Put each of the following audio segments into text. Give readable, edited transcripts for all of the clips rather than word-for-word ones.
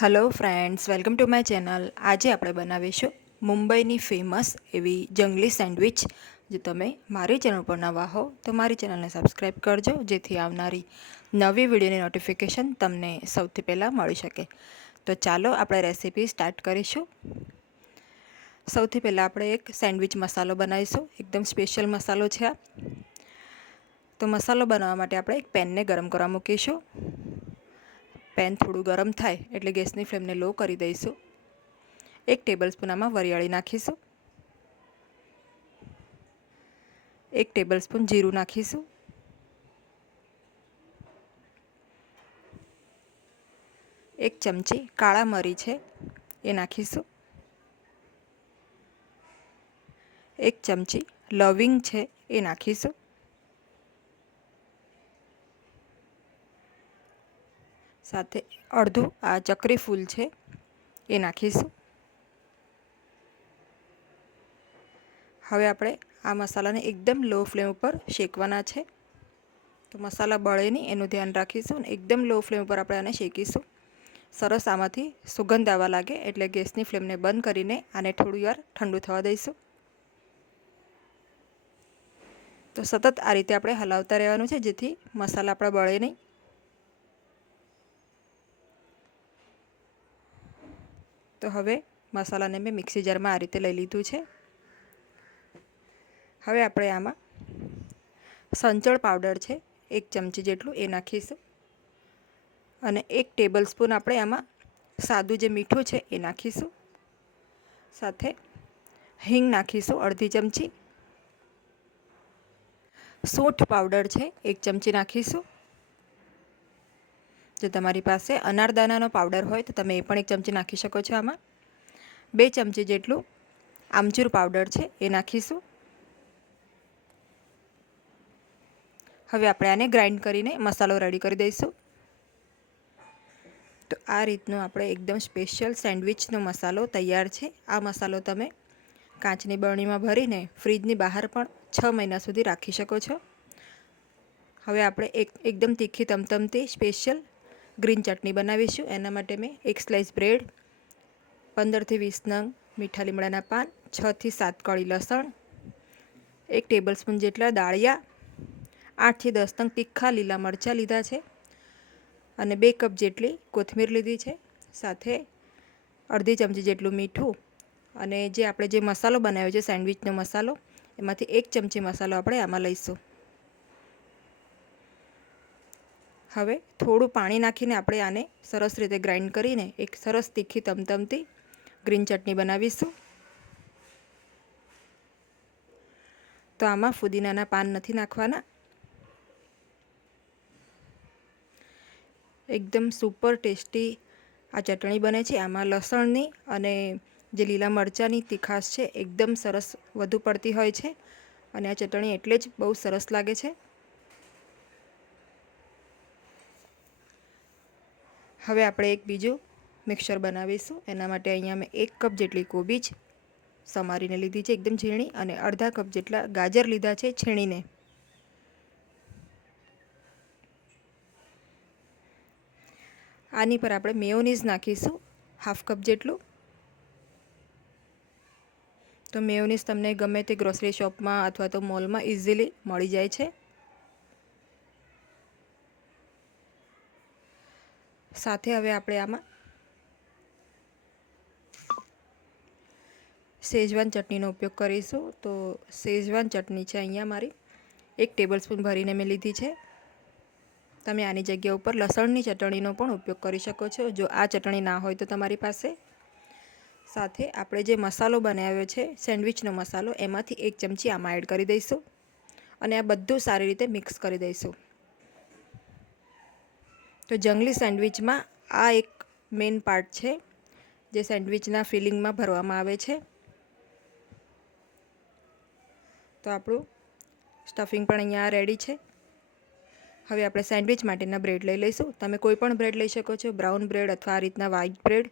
Hello friends, welcome to my channel. આજે આપણે બનાવીશું મુંબઈની ફેમસ એવી જંગલી સેન્ડવિચ. જો તમે મારી ચેનલ પર નવા હો તો મારી ચેનલને સબસ્ક્રાઈબ કરજો, જેથી આવનારી નવી વિડીયોની નોટિફિકેશન તમને સૌથી પહેલાં મળી શકે. તો ચાલો આપણે રેસીપી સ્ટાર્ટ કરીશું. સૌથી પહેલાં આપણે એક સેન્ડવિચ મસાલો બનાવીશું. એકદમ સ્પેશિયલ મસાલો છે આ. તો મસાલો બનાવવા માટે આપણે એક પેનને ગરમ કરવા મૂકીશું. પેન થોડું ગરમ થાય એટલે ગેસની ફ્લેમને લો કરી દઈશું. 1 ટેબલસ્પૂન આમાં વરિયાળી નાખીશું. 1 ટેબલસ્પૂન જીરું નાખીશું. 1 ચમચી કાળા મરી છે એ નાખીશું. 1 ચમચી લવિંગ છે એ નાખીશું. સાથે અડધું આ ચક્રી ફૂલ છે એ નાખીશું. હવે આપણે આ મસાલાને એકદમ લો ફ્લેમ ઉપર શેકવાના છે. તો મસાલા બળે નહીં એનું ધ્યાન રાખીશું. એકદમ લો ફ્લેમ ઉપર આપણે આને શેકીશું. સરસ આમાંથી સુગંધ આવવા લાગે એટલે ગેસની ફ્લેમને બંધ કરીને આને થોડી વાર ઠંડુ થવા દઈશું. તો સતત આ રીતે આપણે હલાવતા રહેવાનું છે, જેથી મસાલા આપણા બળે નહીં. તો હવે મસાલાને મેં મિક્સી જારમાં આ રીતે લઈ લીધું છે. હવે આપણે આમાં સંચળ પાવડર છે 1 ચમચી જેટલું એ નાખીશું. અને 1 ટેબલસ્પૂન આપણે આમાં સાદું જે મીઠું છે એ નાખીશું. સાથે હિંગ નાખીશું અડધી ચમચી. સૂંઠ પાવડર છે 1 ચમચી નાખીશું. જો તમારી પાસે અનારદાનાનો પાવડર હોય તો તમે એ પણ 1 ચમચી નાખી શકો છો. આમાં 2 ચમચી જેટલું આમચૂર પાવડર છે એ નાખીશું. હવે આપણે આને ગ્રાઇન્ડ કરીને મસાલો રેડી કરી દઈશું. તો આ રીતનો આપણે એકદમ સ્પેશિયલ સેન્ડવિચનો મસાલો તૈયાર છે. આ મસાલો તમે કાચની બરણીમાં ભરીને ફ્રીજની બહાર પણ 6 મહિના સુધી રાખી શકો છો. હવે આપણે એકદમ તીખી તમતમતી સ્પેશિયલ ગ્રીન ચટણી બનાવીશું. એના માટે મેં 1 સ્લાઇસ બ્રેડ, 15 થી 20 નંગ મીઠા લીમડાના પાન, 6 થી 7 કળી લસણ, 1 ટેબલસ્પૂન જેટલા દાળિયા, 8 થી 10 નંગ તીખા લીલા મરચાં લીધા છે અને 2 કપ જેટલી કોથમીર લીધી છે. સાથે અડધી ચમચી જેટલું મીઠું અને જે આપણે જે મસાલો બનાવ્યો છે સેન્ડવિચનો મસાલો, એમાંથી 1 ચમચી મસાલો આપણે આમાં લઈશું. હવે થોડું પાણી નાખીને આપણે આને સરસ રીતે ગ્રાઇન્ડ કરીને એક સરસ તીખી તમતમતી ગ્રીન ચટણી બનાવીશું. તો આમાં ફુદીનાના પાન નથી નાખવાના. એકદમ સુપર ટેસ્ટી આ ચટણી બને છે. આમાં લસણની અને જે લીલા મરચાંની તીખાશ છે એકદમ સરસ વધુ પડતી હોય છે અને આ ચટણી એટલે જ બહુ સરસ લાગે છે. હવે આપણે એક બીજું મિક્સર બનાવીશું. એના માટે અહીંયા મેં 1 કપ જેટલી કોબીજ સમારીને લીધી છે એકદમ ઝીણી, અને અડધા કપ જેટલા ગાજર લીધા છે છીણીને. આની પર આપણે મેયોનીઝ નાખીશું 1/2 કપ જેટલું. તો મેયોનીઝ તમને ગમે તે ગ્રોસરી શોપમાં અથવા તો મોલમાં ઇઝીલી મળી જાય છે. સાથે હવે આપણે આમાં શેઝવાન ચટણીનો ઉપયોગ કરીશું. તો શેઝવાન ચટણી છે અહીંયા મારી 1 ટેબલસ્પૂન ભરીને મેં લીધી છે. તમે આની જગ્યા ઉપર લસણની ચટણીનો પણ ઉપયોગ કરી શકો છો, જો આ ચટણી ના હોય તો તમારી પાસે. સાથે આપણે જે મસાલો બનાવ્યો છે સેન્ડવિચનો મસાલો, એમાંથી 1 ચમચી આમાં એડ કરી દઈશું અને આ બધું સારી રીતે મિક્સ કરી દઈશું. તો જંગલી સેન્ડવિચમાં આ એક મેઇન પાર્ટ છે જે સેન્ડવિચના ફિલિંગમાં ભરવામાં આવે છે. તો આપણું સ્ટફિંગ પણ અહીંયા રેડી છે. હવે આપણે સેન્ડવિચ માટેના બ્રેડ લઈ લઈશું. તમે કોઈ પણ બ્રેડ લઈ શકો છો, બ્રાઉન બ્રેડ અથવા આ રીતના વ્હાઈટ બ્રેડ.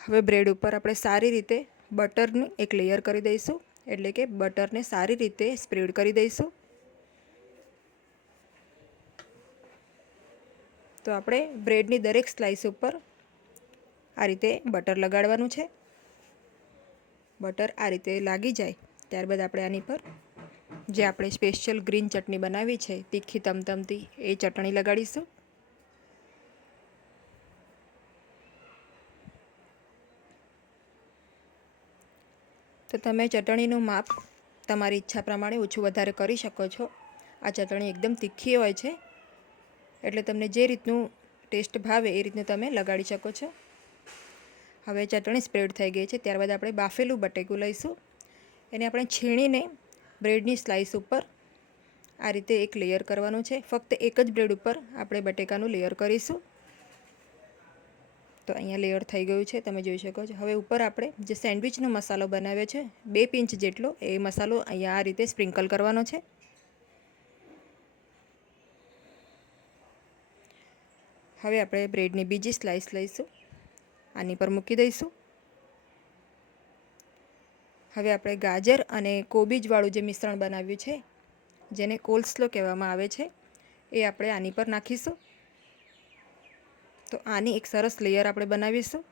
હવે બ્રેડ ઉપર આપણે સારી રીતે બટરનું એક લેયર કરી દઈશું, એટલે કે બટરને સારી રીતે સ્પ્રેડ કરી દઈશું. તો આપણે બ્રેડની દરેક સ્લાઇસ ઉપર આ રીતે બટર લગાડવાનું છે. બટર આ રીતે લાગી જાય ત્યારબાદ આપણે આની પર જે આપણે સ્પેશિયલ ગ્રીન ચટણી બનાવી છે, તીખી તમતમતી, એ ચટણી લગાડીશું. તો તમે ચટણીનું માપ તમારી ઈચ્છા પ્રમાણે ઓછું વધારે કરી શકો છો. આ ચટણી એકદમ તીખી હોય છે એટલે તમને જે રીતનું ટેસ્ટ ભાવે એ રીતનું તમે લગાડી શકો છો. હવે ચટણી સ્પ્રેડ થઈ ગઈ છે ત્યારબાદ આપણે બાફેલું બટેકું લઈશું. એને આપણે છીણીને બ્રેડની સ્લાઇસ ઉપર આ રીતે એક લેયર કરવાનું છે. ફક્ત એક જ બ્રેડ ઉપર આપણે બટેકાનું લેયર કરીશું. તો અહીંયા લેયર થઈ ગયું છે, તમે જોઈ શકો છો. હવે ઉપર આપણે જે સેન્ડવિચનો મસાલો બનાવ્યો છે 2 પિંચ જેટલો, એ મસાલો અહીંયા આ રીતે સ્પ્રિંકલ કરવાનો છે. હવે આપણે બ્રેડની બીજી સ્લાઇસ લઈશું, આની પર મૂકી દઈશું. હવે આપણે ગાજર અને કોબીજવાળું જે મિશ્રણ બનાવ્યું છે, જેને કોલ્સ્લો કહેવામાં આવે છે, એ આપણે આની પર નાખીશું. તો આની એક સરસ લેયર આપણે બનાવીશું.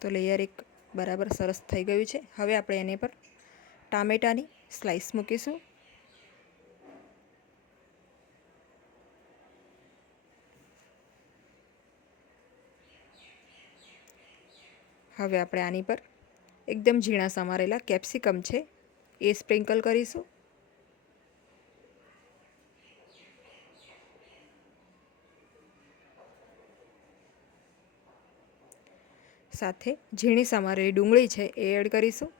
તો લેયર એક બરાબર સરસ થઈ ગયું છે. હવે આપણે એની પર ટામેટાની સ્લાઇસ મૂકીશું. હવે આપણે આની પર એકદમ ઝીણા સમારેલા કેપ્સિકમ છે એ સ્પ્રિંકલ કરીશું. સાથે ઝીણી સમારેલી ડુંગળી છે એ એડ કરીશું.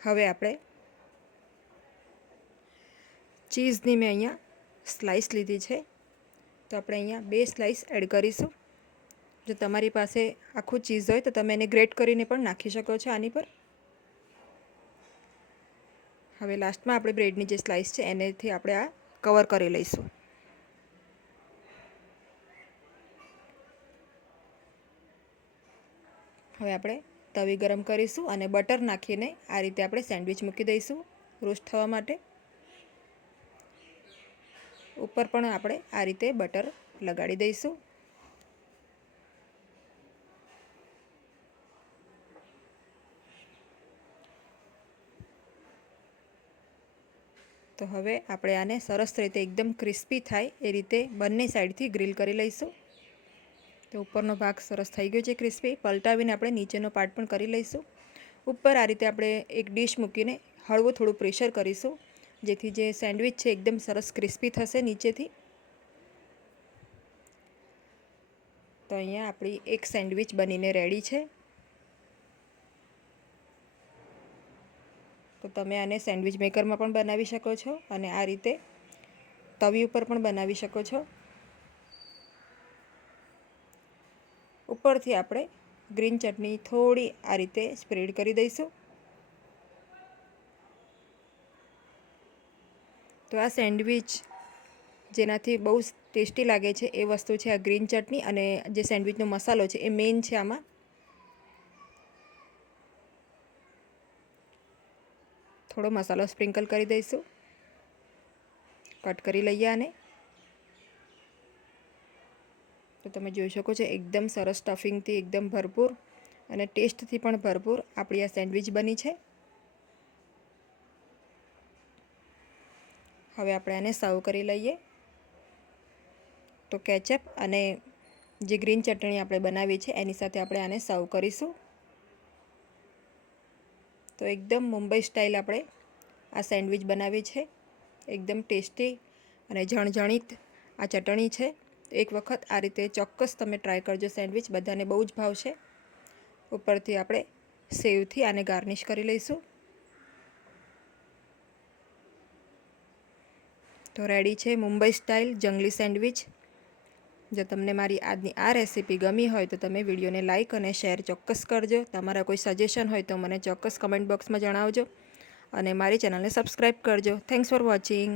હવે આપણે ચીઝની મેં અહીંયા સ્લાઇસ લીધી છે, તો આપણે અહીંયા 2 સ્લાઇસ એડ કરીશું. જો તમારી પાસે આખું ચીઝ હોય તો તમે એને ગ્રેટ કરીને પણ નાખી શકો છો આની પર. હવે લાસ્ટમાં આપણે બ્રેડની જે સ્લાઇસ છે એનેથી આપણે આ કવર કરી લઈશું. હવે આપણે તવી ગરમ કરીશું અને બટર નાખીને આ રીતે આપણે સેન્ડવિચ મૂકી દઈશું રોસ્ટ થવા માટે. ઉપર પણ આપણે આ રીતે બટર લગાડી દઈશું. તો હવે આપણે આને સરસ રીતે એકદમ ક્રિસ્પી થાય એ રીતે બંને સાઈડથી ગ્રીલ કરી લઈશું. તો ઉપરનો ભાગ સરસ થઈ ગયો છે ક્રિસ્પી. પલટાવીને આપણે નીચેનો પાર્ટ પણ કરી લઈશું. ઉપર આ રીતે આપણે એક ડીશ મૂકીને હળવું થોડું પ્રેશર કરીશું, જેથી જે સેન્ડવિચ છે એકદમ સરસ ક્રિસ્પી થશે નીચેથી. તો અહીંયા આપણી એક સેન્ડવિચ બનીને રેડી છે. તો તમે આને સેન્ડવિચ મેકરમાં પણ બનાવી શકો છો અને આ રીતે તવી ઉપર પણ બનાવી શકો છો. ઉપરથી આપણે ગ્રીન ચટણી થોડી આ રીતે સ્પ્રેડ કરી દઈશું. તો આ સેન્ડવિચ જેનાથી બહુ ટેસ્ટી લાગે છે એ વસ્તુ છે આ ગ્રીન ચટણી, અને જે સેન્ડવિચનો મસાલો છે એ મેઇન છે આમાં. થોડો મસાલો સ્પ્રિંકલ કરી દઈશું. કટ કરી લઈએ આને. તો તમે જોઈ શકો છો એકદમ સરસ સ્ટફિંગથી એકદમ ભરપૂર અને ટેસ્ટથી પણ ભરપૂર આપણી આ સેન્ડવિચ બની છે. હવે આપણે આને સર્વ કરી લઈએ. તો કેચઅપ અને જે ગ્રીન ચટણી આપણે બનાવી છે એની સાથે આપણે આને સર્વ કરીશું. તો એકદમ મુંબઈ સ્ટાઇલ આપણે આ સેન્ડવિચ બનાવી છે. એકદમ ટેસ્ટી અને જણજણીત આ ચટણી છે. એક વખત આ રીતે ચોક્કસ તમે ટ્રાય કરજો સેન્ડવિચ, બધાને બહુ જ ભાવશે. ઉપરથી આપણે સેવથી આને ગાર્નિશ કરી લઈશું. તો રેડી છે મુંબઈ સ્ટાઇલ જંગલી સેન્ડવિચ. જો તમને મારી આજની આ રેસીપી ગમી હોય તો તમે વિડીયોને લાઇક અને શેર ચોક્કસ કરજો. તમારા કોઈ સજેશન હોય તો મને ચોક્કસ કમેન્ટ બોક્સમાં જણાવજો અને મારી ચેનલને સબસ્ક્રાઈબ કરજો. Thanks for watching.